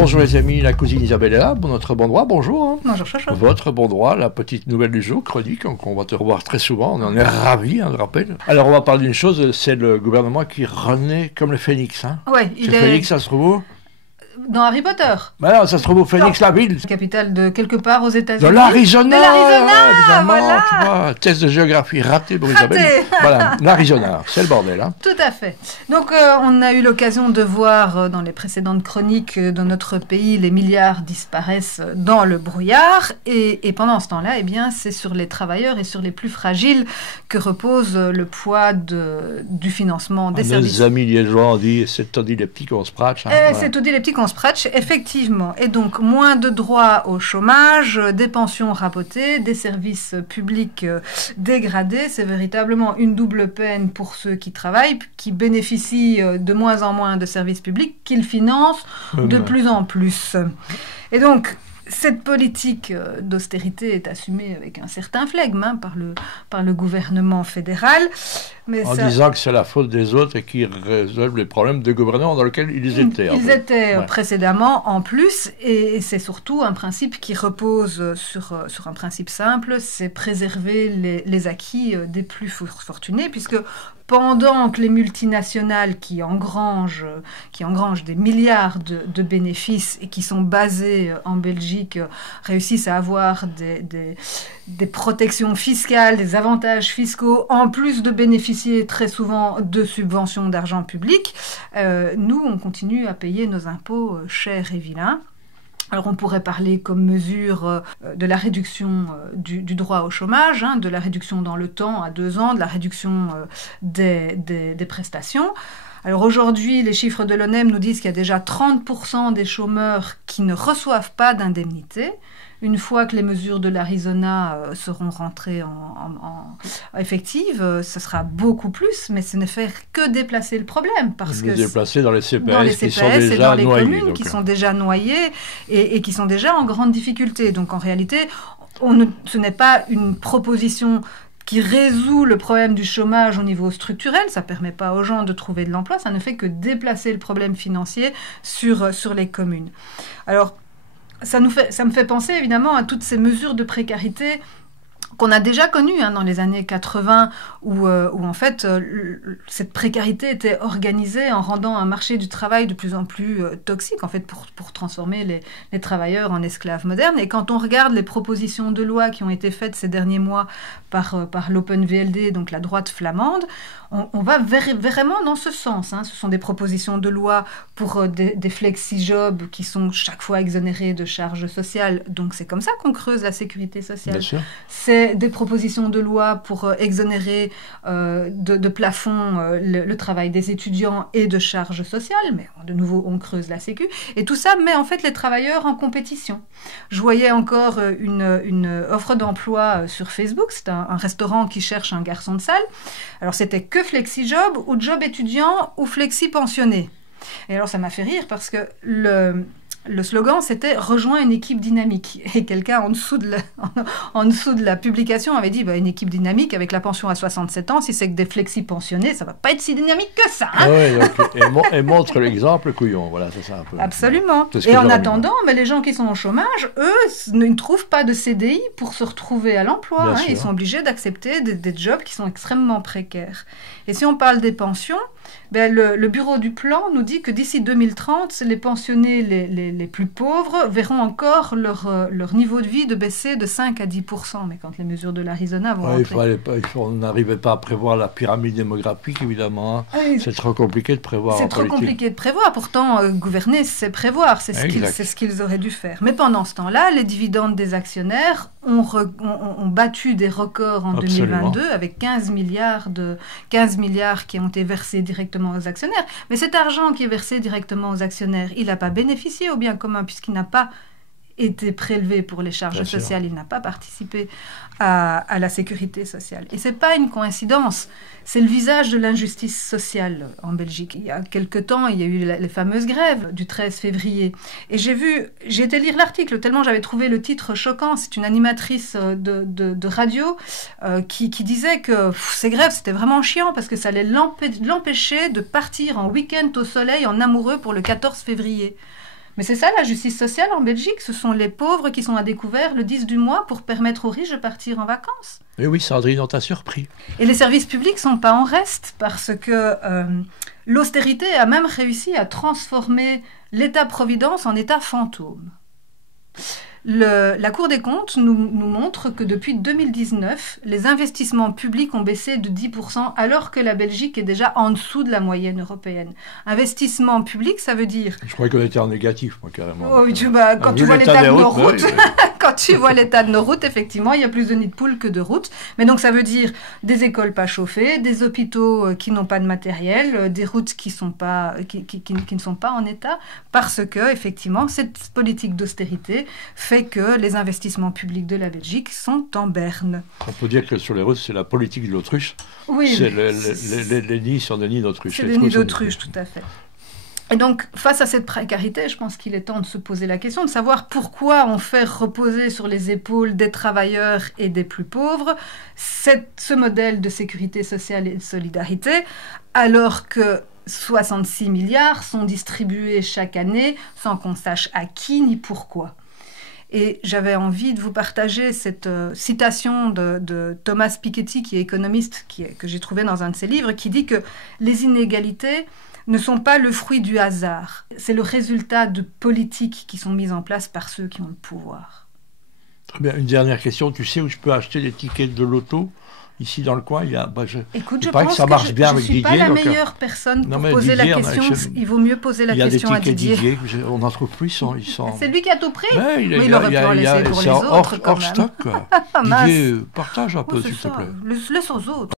Bonjour les amis, la cousine Isabelle est là, notre bon droit, bonjour. Hein. Bonjour Chacha. Votre bon droit, la petite nouvelle du jour, chronique, on va te revoir très souvent, on en est ravis, hein, je rappelle. Alors on va parler d'une chose, c'est le gouvernement qui renaît comme le phénix. Hein. Ouais, Le phénix, ça se trouve où? Dans Harry Potter. Ben non, ça se trouve au Phoenix, la ville. Capitale de quelque part aux États-Unis. De l'Arizona. De l'Arizona, évidemment, voilà. tu vois, test de géographie raté pour Isabelle. Voilà, l'Arizona, c'est le bordel. Hein. Tout à fait. Donc on a eu l'occasion de voir dans les précédentes chroniques dans notre pays, les milliards disparaissent dans le brouillard. Et pendant ce temps-là, eh bien, c'est sur les travailleurs et sur les plus fragiles que repose le poids du financement des services. Nos amis liégeois ont dit, c'est tout dit les petits qu'on se prache. Hein, voilà. C'est tout dit les petits qu'on se prache, effectivement. Et donc, moins de droits au chômage, des pensions rabotées, des services publics dégradés. C'est véritablement une double peine pour ceux qui travaillent, qui bénéficient de moins en moins de services publics, qu'ils financent de plus en plus. Et donc, cette politique d'austérité est assumée avec un certain flegme hein, par le gouvernement fédéral. Mais en disant que c'est la faute des autres et qu'ils résolvent les problèmes de gouvernement dans lesquels ils étaient. Ils étaient précédemment en plus, et c'est surtout un principe qui repose sur un principe simple, c'est préserver les acquis des plus fortunés, puisque pendant que les multinationales qui engrangent des milliards de bénéfices et qui sont basées en Belgique réussissent à avoir des protections fiscales, des avantages fiscaux, en plus de bénéficier très souvent de subventions d'argent public, nous, on continue à payer nos impôts chers et vilains. Alors on pourrait parler comme mesure de la réduction du droit au chômage, hein, de la réduction dans le temps à 2 ans, de la réduction des prestations. Alors aujourd'hui, les chiffres de l'ONEM nous disent qu'il y a déjà 30% des chômeurs qui ne reçoivent pas d'indemnité. Une fois que les mesures de l'Arizona seront rentrées en effectives, ce sera beaucoup plus, mais ce ne fait que déplacer le problème. Parce que déplacer dans les CPS, qui sont et déjà dans les noyés, communes qui sont déjà noyées et qui sont déjà en grande difficulté. Donc en réalité, ce n'est pas une proposition qui résout le problème du chômage au niveau structurel, ça ne permet pas aux gens de trouver de l'emploi, ça ne fait que déplacer le problème financier sur les communes. Alors, ça me fait penser évidemment à toutes ces mesures de précarité qu'on a déjà connues hein, dans les années 80, où en fait cette précarité était organisée en rendant un marché du travail de plus en plus toxique, en fait pour transformer les travailleurs en esclaves modernes. Et quand on regarde les propositions de loi qui ont été faites ces derniers mois par l'Open VLD, donc la droite flamande, on va vraiment dans ce sens. Hein. Ce sont des propositions de loi pour des flexi-jobs qui sont chaque fois exonérés de charges sociales. Donc c'est comme ça qu'on creuse la sécurité sociale. Bien sûr. C'est des propositions de loi pour exonérer de plafond le travail des étudiants et de charges sociales. Mais de nouveau, on creuse la sécu. Et tout ça met en fait les travailleurs en compétition. Je voyais encore une offre d'emploi sur Facebook. C'est un restaurant qui cherche un garçon de salle. Alors c'était que flexi-job ou job étudiant ou flexi-pensionné. Et alors ça m'a fait rire parce que le slogan c'était « Rejoins une équipe dynamique ». Et quelqu'un en dessous de la publication avait dit une équipe dynamique avec la pension à 67 ans, si c'est que des flexi-pensionnés, ça va pas être si dynamique que ça. Hein et montre l'exemple couillon, voilà, c'est ça un peu. Absolument. Et en attendant, les gens qui sont au chômage, eux, ne trouvent pas de CDI pour se retrouver à l'emploi. Hein, ils sont obligés d'accepter des jobs qui sont extrêmement précaires. Et si on parle des pensions, le bureau du plan nous dit que d'ici 2030, les pensionnés les plus pauvres verront encore leur niveau de vie de baisser de 5 à 10%. Mais quand les mesures de l'Arizona vont rentrer... On n'arrivait pas à prévoir la pyramide démographique, évidemment. Hein. Oui, c'est trop compliqué de prévoir. C'est trop compliqué de prévoir. Pourtant, gouverner, c'est prévoir. C'est ce qu'ils auraient dû faire. Mais pendant ce temps-là, les dividendes des actionnaires ont battu des records en Absolument. 2022 avec 15 milliards qui ont été versés directement aux actionnaires. Mais cet argent qui est versé directement aux actionnaires, il n'a pas bénéficié au bien commun puisqu'il n'a pas été prélevé pour les charges sociales, il n'a pas participé à la sécurité sociale. Et ce n'est pas une coïncidence, c'est le visage de l'injustice sociale en Belgique. Il y a quelque temps, il y a eu les fameuses grèves du 13 février. Et j'ai été lire l'article, tellement j'avais trouvé le titre choquant. C'est une animatrice de radio qui disait que ces grèves, c'était vraiment chiant parce que ça allait l'empêcher de partir en week-end au soleil en amoureux pour le 14 février. Mais c'est ça la justice sociale en Belgique, ce sont les pauvres qui sont à découvert le 10 du mois pour permettre aux riches de partir en vacances. Et oui, Sandrine, on t'a surpris. Et les services publics ne sont pas en reste parce que l'austérité a même réussi à transformer l'État-providence en État fantôme. La Cour des comptes nous montre que depuis 2019, les investissements publics ont baissé de 10%, alors que la Belgique est déjà en dessous de la moyenne européenne. Investissement public, ça veut dire... Je croyais qu'on était en négatif, moi, carrément. Oh, quand tu vois l'état de nos routes, quand tu vois l'état de nos routes, effectivement, il y a plus de nids de poules que de routes. Mais donc, ça veut dire des écoles pas chauffées, des hôpitaux qui n'ont pas de matériel, des routes qui ne sont pas en état, parce que, effectivement, cette politique d'austérité fait que les investissements publics de la Belgique sont en berne. On peut dire que sur les routes, c'est la politique de l'autruche. Oui. Les nids sont des nids d'autruche. C'est des nids d'autruche, tout à fait. Et donc, face à cette précarité, je pense qu'il est temps de se poser la question, de savoir pourquoi on fait reposer sur les épaules des travailleurs et des plus pauvres ce modèle de sécurité sociale et de solidarité, alors que 66 milliards sont distribués chaque année sans qu'on sache à qui ni pourquoi. Et j'avais envie de vous partager cette citation de Thomas Piketty, qui est économiste, que j'ai trouvé dans un de ses livres, qui dit que les inégalités ne sont pas le fruit du hasard. C'est le résultat de politiques qui sont mises en place par ceux qui ont le pouvoir. Très bien. Une dernière question. Tu sais où je peux acheter des tickets de loto ? Ici dans le coin, il y a. Écoute, je pense que ça marche bien avec Didier. Je ne suis pas la meilleure personne pour poser la question. Il vaut mieux poser la question à Didier. Il y a des tickets Didier. On n'en trouve plus. Ils sont... C'est lui qui a tout pris. Ouais, mais il aurait pu en laisser pour les autres. Hors stock. Didier, partage un peu, s'il te plaît. Laisse aux autres.